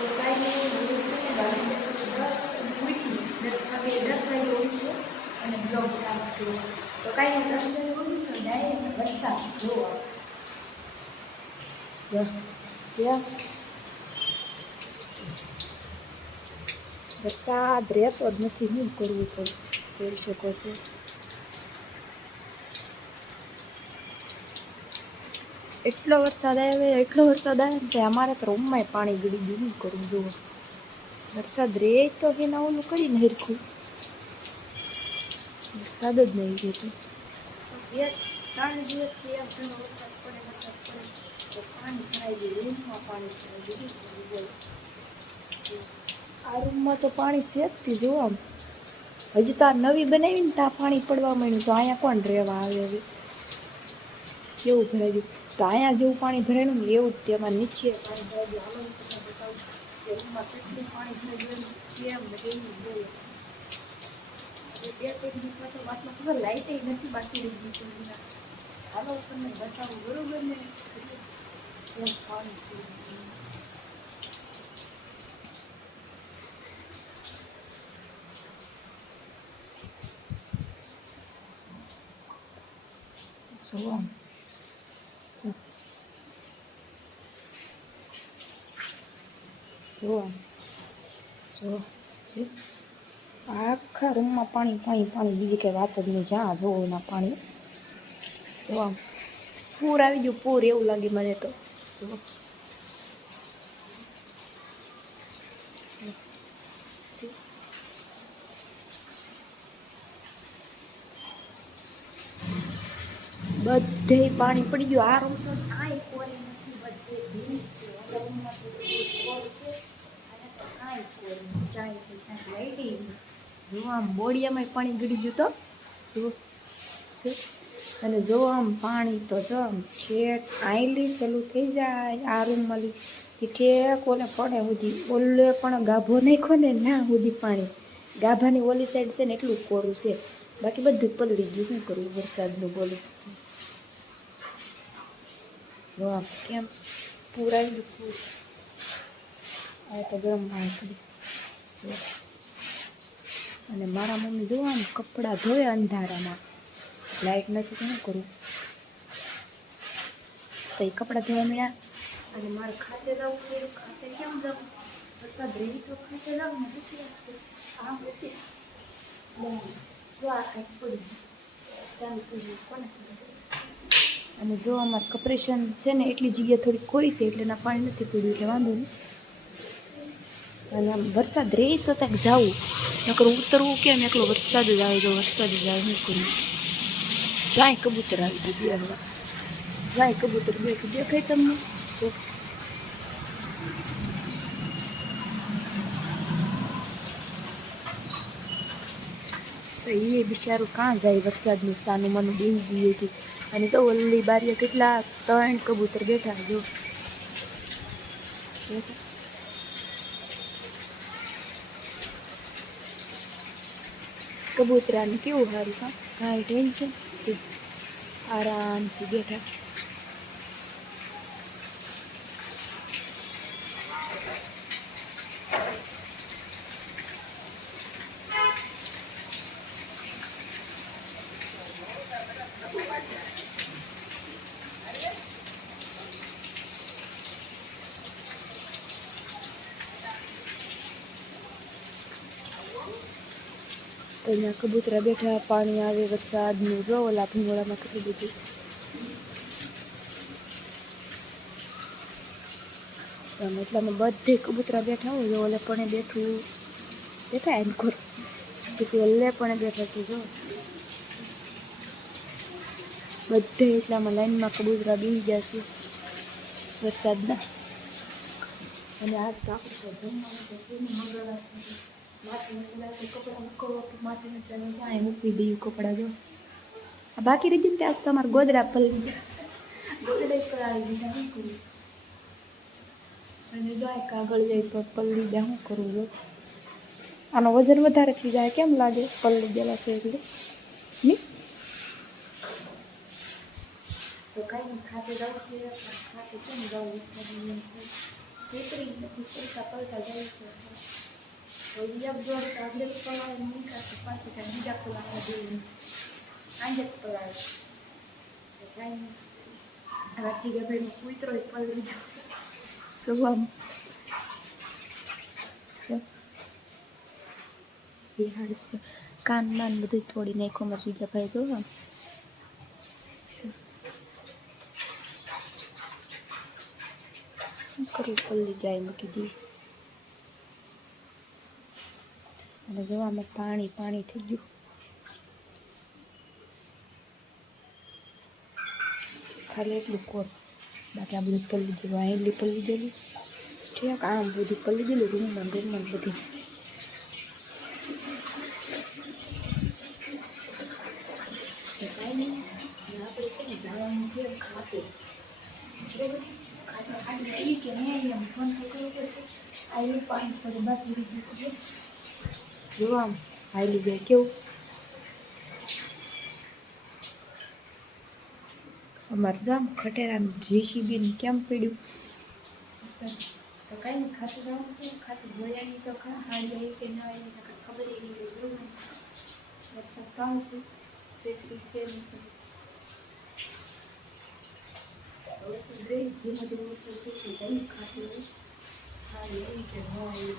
તો કાંઈ નહીં છે ને બાજુ 10 વાગે ઉઠી અને બ્લોગ સ્ટાર્ટ કર્યો. તો કાંઈ નહીં 10 વાગે ઉઠી તો ડાયરેક્ટ વરસાદ જોવા વરસાદ રહેતો જ નથી. શું કરવું પડે જોઈ શકો છો. એટલો વરસાદ આવે કે અમારે તો રૂમમાં પાણી ગળી ગયું. શું કરવું જુઓ. વરસાદ રહે તો એના ઓલું કરીને હરખું વરસાદ જ નહીં રહેતો. 2-3 દિવસથી વરસાદ પડે તો પાણી ભરાઈ ગયું. રૂમમાં પાણી ભરાઈ ગયું. આ રૂમમાં તો પાણી સેજથી જોવા. હજી તો આ નવી બનાવીને ત્યાં પાણી પડવા માંડ્યું. તો અહીંયા કોણ રહેવા આવે હવે. કેવું ભરાઈ ગયું. તો અહીંયા જેવું પાણી ભરાયું ને એવું જ તેમાં નીચે પાણી ભરાઈ ગયું. રૂમમાં કેટલું પાણી ભરાઈ ગયું કેમ બોલો. 2-3 દિવસમાં તો બાટલા ખબર લાઈટ નથી બાકી રહી ગઈ. હાલો તમને બતાવું બરોબર ને કેમ પાણી જોવા. જો આખા રૂમમાં પાણી બીજી કંઈ વાત જ નહીં. જ્યાં જોવો એના પાણી જોવા. પૂર આવી ગયું પૂર એવું લાગે મને તો. જો બધે પાણી પડી ગયું. આ રૂમ તો કાંઈ કોઈ નથી. બધે ભીજ છે. રૂમમાં તો કોર છે અને તો કાંઈ કોઈ નહીં. ચાય છે સાંજ લાઈટી જો આમ બોડિયામાં પાણી ગળી ગયું. તો જો અને જો આમ પાણી તો જો આમ છેક આયલી સલું થઈ જાય આ રૂમમાં ઠેક ઓલે પડે સુધી. ઓલે પણ ગાભો નાખ્યો ને ના સુધી પાણી. ગાભાની ઓલી સાઈડ છે ને એટલું કોરું છે. બાકી બધું પલળી ગયું. શું કરવું વરસાદનું બોલું. વાહ કેમ પૂર આવી ગયું પૂર. આ તો ગરમ પાણી પડી. અને મારા મમ્મી જોવા આમ કપડાં ધોવે અંધારામાં. લાઈટ નથી તો શું કરવું. તો એ કપડાં ધોવા મળ્યા. અને મારે ખાતે જવું છે. ખાતે કેમ જવું. વરસાદ રહી તો ખાતે જવું ને પછી રાખશે. આમ પછી જો આ કંઈક પડી ચાલુ થઈ કોને. અને જો અમારે કપરેશન છે ને એટલી જગ્યા થોડી કોરી છે એટલે એના પાણી નથી પડ્યું એટલે વાંધો નહીં. અને આમ વરસાદ રહે તો ત્યાં જવું નકર ઉતરવું કેમ. એકલો વરસાદ જ આવે તો વરસાદ જ આવે. શું કરવું. જાય કબૂતર આવી ગયું. જાય કબૂતર બેઠું દેખાય તમને. જો તો એ બિચારું કાં જાય વરસાદનું સાનું મને બેસી ગયું હતું. અને તો ઓલી બારીએ કેટલા 3 કબૂતર બેઠા. જો કબૂતરાને કેવું સારું. કાંઈ ટેન્શન. જો આરામથી બેઠા. અહીંયા કબૂતરા બેઠા. પાણી આવે વરસાદનું. જો ઓલા ભીંગોળામાં કેટલું બધું. એટલામાં બધે કબૂતરા બેઠા હોય. ઓલે પણ બેઠું દેખાય એમ ખોર. પછી ઓલે પણ બેઠા છે. જો બધે એટલામાં લાઈનમાં કબૂતરા બેસી ગયા છે વરસાદના. અને આજ તો આપણે જમવાનું તો શેનું મંગળવાર છે. માથે મસાલા કપડાં મૂકો માથે ચાલે જાય મૂકી દઈએ કપડાં. જો આ બાકી રહી ગયું ને ત્યાં તમારે ગોદડા પલળી ગયા. ગોદડા પલાળી દીધા. શું કરવું. અને જાય કાગળ જાય તો પલળી જાય. શું કરવું. જો આનો વજન વધારે થઈ જાય. કેમ લાગે પલળી ગયેલા છે એટલે નહીં. તો કાંઈ નહીં ખાતે જવું છે. ખાતે કેમ જવું. છેતરી નથી પલટા પલટા જાય છે તો એક જોડે તો આગળ પલાળે નીકળશે પાછી કાંઈ બીજા પલાળવા દેવું આજે જ પલાળે કાંઈ નહીં રાશી ગભાઈનો કૂતરો પલળી લીધો સવામાં કાન બાન બધું તોડી નાખ્યું મારા જીગાભાઈ જો કરી પલ્લી જાય મૂકી દી અને જોવામાં પાણી પાણી થઈ ગયું ખાલી એટલું કોર બાકી આ બધું પલ્લી દેવું એટલી પલ્લી દેલું ઠીક આમ બધું પલ્લી દેલું રૂમમાં બધી કાંઈ નહીં આપણે છે ને જવાનું છે ખાતે બરાબર ખાતે કે નહીં એમ ફોન કરવો પડશે આવી પાણી પર બાકી દીધું છે જો આમ હાલી જાય કેવું અમારે જામ ખટેરાનું JCB કેમ પડ્યું તો કાંઈ નહીં ખાતું જવાનું છે ખાતું જોયાની તો ખરા હાડી આવી કે ના આવી ખબર એ નહીં જોયું વરસાદ તો આવશે સેફરી છે વરસાદ રહી ધીમે ધીમે વરસાદ થઈ જાય ખાતું હાડી આવી કે ન આવી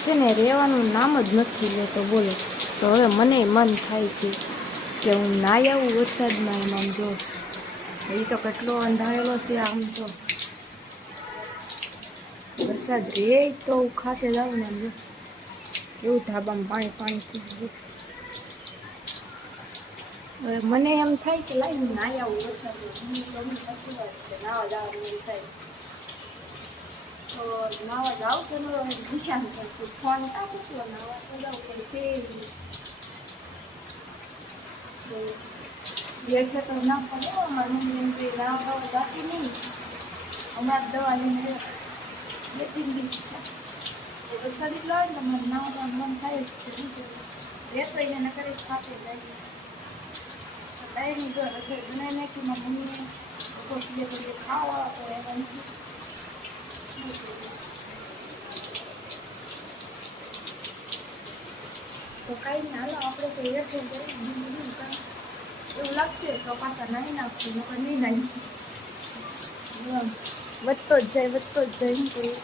છે ને રહેવાનું નામ જ નથી લેતો બોલો તો હવે મને મન થાય છે કે હું નાઈ આવું વરસાદમાં એમ આમ જો એ તો કેટલો અંધારેલો છે આમ તો વરસાદ રે તો ખાતે જાઉં ને જો એવું ધાબામાં પાણી પાણી થઈ ગયું હવે મને એમ થાય કે લાઈ હું નાઈ આવું વરસાદમાં નાવા જવાનું એમ થાય નાવા જાવ તો નિશાન કરશું ફોન આપું છું નાવા તો જાઉં પડશે એટલે તો ના પડે અમારી મમ્મી એમ કે નાવા દવા જાતી નહીં અમારી દવા લઈને બેસી ગઈ વરસાદ એટલો આવે ને તમારે નાવા દવાનું મન થાય રહેતો એને કરે ખાતે જાય ડાયરી જો રસોઈ બનાવી નાખી મારી મમ્મીએ કોઈ ખાવા તો એમાં તો કાંઈ નહીં હાલો આપણે તો એવું લાગશે તો પાછા નાહી નાખશું નકર નહીં નાહી વધતો જ જાય શું કરીએ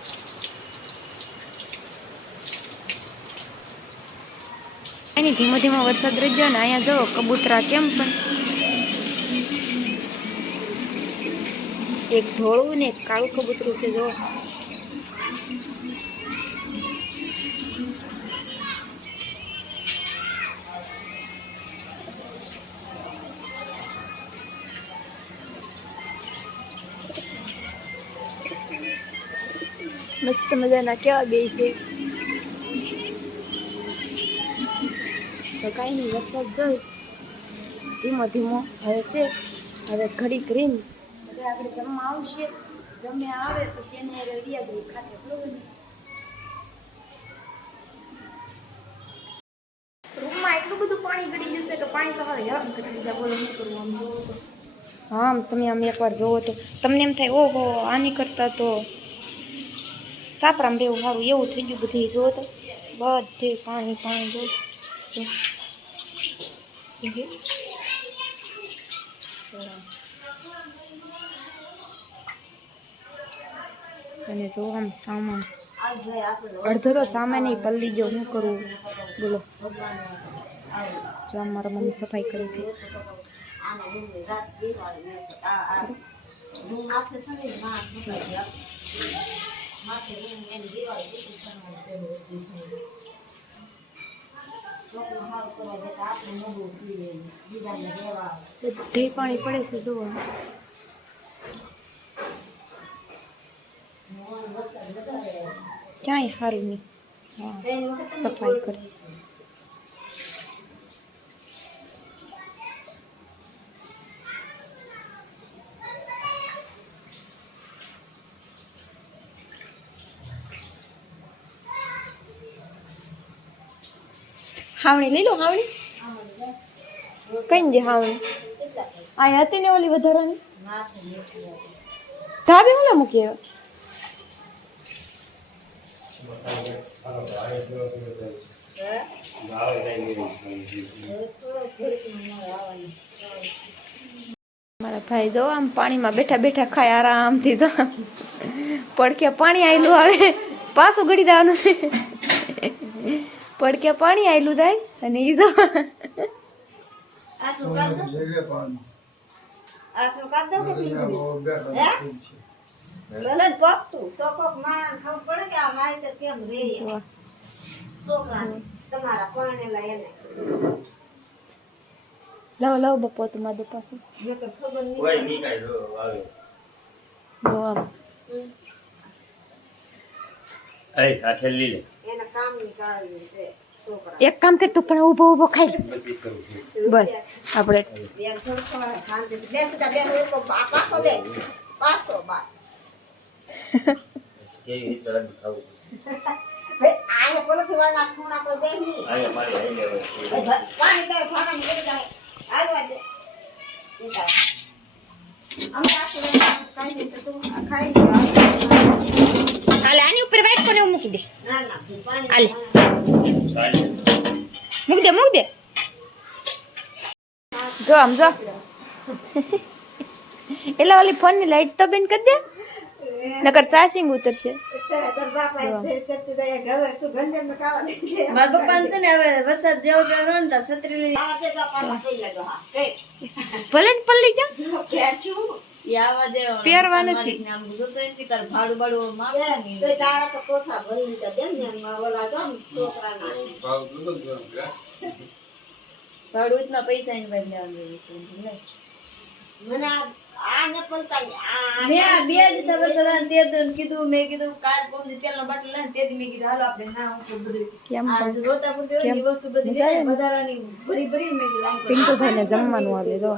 એની ધીમો ધીમો વરસાદ રહી ગયો ને અહીંયા જો કબૂતરા કેમ પણ એક ધોળું ને એક કાળું કબૂતરું છે જો મસ્ત મજાના કેવા બે છે તો કાંઈ નહીં વરસાદ જોઈ ધીમો ધીમો હવે છે હવે ઘડી કરીને હવે આપણે જમવા આવશે જમ્યા આવે પછી એને રેડિયા દઈ ખાતે બરોબર રૂમમાં એટલું બધું પાણી ગળી ગયું છે કે પાણી તો હવે હેરાન કરી દીધા બોલો શું કરવું આમ જોવો તો હા તમે આમ એકવાર જોવો તો તમને એમ થાય ઓહો આની કરતાં તો સાપરામાં રહેવું સારું એવું થઈ ગયું બધી જો તો બધે પાણી પાણી જો અને જો આમ સામાન અડધો તો સામાન પલ્લી ગયો શું કરવું બોલો જો મારા મમ્મી સફાઈ કરે છે બધે પાણી પડે છે જોવા ક્યાંય સારું નહીં સફાઈ કરે હાવણી લઈ લો હાવણી કઈ જે હાવણી આ હતી ને ઓલી વધારાની ધાબે હું લા મૂકી આવ્યા મારા ભાઈ જો આમ પાણીમાં બેઠા બેઠા ખાય આરામથી જો પડકે પાણી આયલું આવે પાછું ગળી દેવાનું પડકે પાણી આયલું થાય અને ઈ તો લાવો લાવો બપો તમારે પાછું એક કામ કર તું પણ ઉભો ઉભો ખાઈ બસ આપણે આની ઉપર વાઈટ કોને મૂકી દે આલે મૂક દે જો આમ જો એટલે ઓલી ફોન ની લાઈટ તો બંધ કરી દે નકર ચાર્જિંગ ઉતરશે મારા પપ્પા છે ને હવે વરસાદ જેવો જેવો ને તો છત્રી ભલે જ પલ્લી જાવ પહેરવા નથી ભાડું પૈસા ની બાદ લેવાનું કીધું મેં કીધું કાલ કોમ તેલ નો બાટલો લઈને તે મેં કીધું હાલો આપણે ના રોતા પૂરતી વસ્તુ બધી વધારાની ભરી ભરી મેં કીધું પિંકુભાઈ ને જમવાનું આવે તો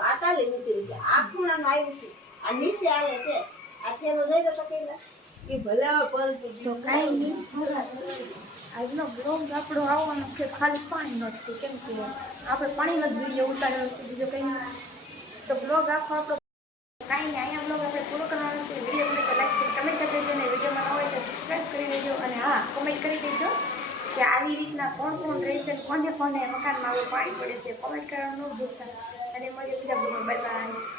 આજનો બ્લોગ આપણો આવવાનો છે ખાલી પાણી નથી કેમ કે આપણે પાણી નથી વિડીયો ઉતારેલો છે બીજો કંઈ નહીં તો બ્લોગ આખો આપણો કાંઈ નહીં અહીંયા બ્લોગ આપણે પૂરો કરવાનો છે વિડીયો ગમે તો લાઈક શેર કમેન્ટ કરી દેજો અને વિડીયોમાં ન હોય તો સબસ્ક્રાઈબ કરી દેજો અને હા કમેન્ટ કરી દેજો કે આવી રીતના કોણ કોણ રહે છે કોને કોને મકાનમાં આવું પાણી પડે છે કમેન્ટ કરવાનું ન ભૂલતા અને મળીએ બીજા બ્લોગમાં બાય બાય